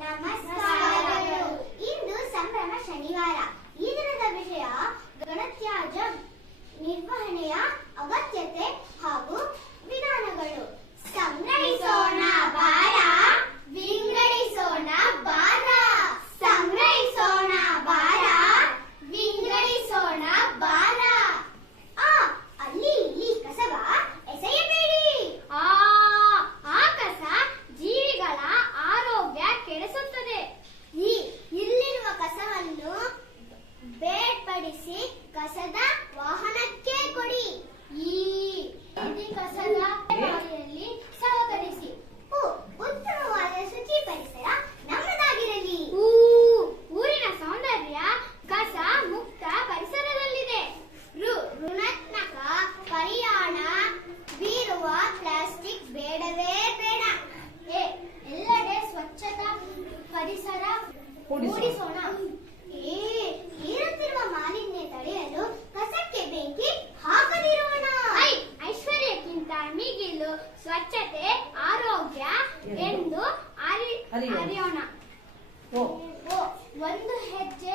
la. ಕಸದ ವಾಹನಕ್ಕೆ ಕೊಡಿ. ಈ ಕಸದ ಬಾವಿಯಲ್ಲಿ ಸಹಕರಿಸಿ. ಉತ್ತಮವಾದ ಶುಚಿ ಪರಿಸರ ನಮ್ಮದಾಗಿರಲಿ. ಊರಿನ ಸೌಂದರ್ಯ ಕಸ ಮುಕ್ತ ಪರಿಸರದಲ್ಲಿದೆ. ಋ ಋಣಾತ್ಮಕ ಪರಿಯಾಣ ಬೀರುವ ಪ್ಲಾಸ್ಟಿಕ್ ಬೇಡವೇ ಬೇಡ. ಎಲ್ಲೆಡೆ ಸ್ವಚ್ಛತಾ ಪರಿಸರ ಮೂಡಿಸೋಣ. ಸ್ವಚ್ಛತೆ ಆರೋಗ್ಯ ಎಂದು ಅರಿ ಅರಿಯೋಣ. ಒಂದು ಹೆಜ್ಜೆ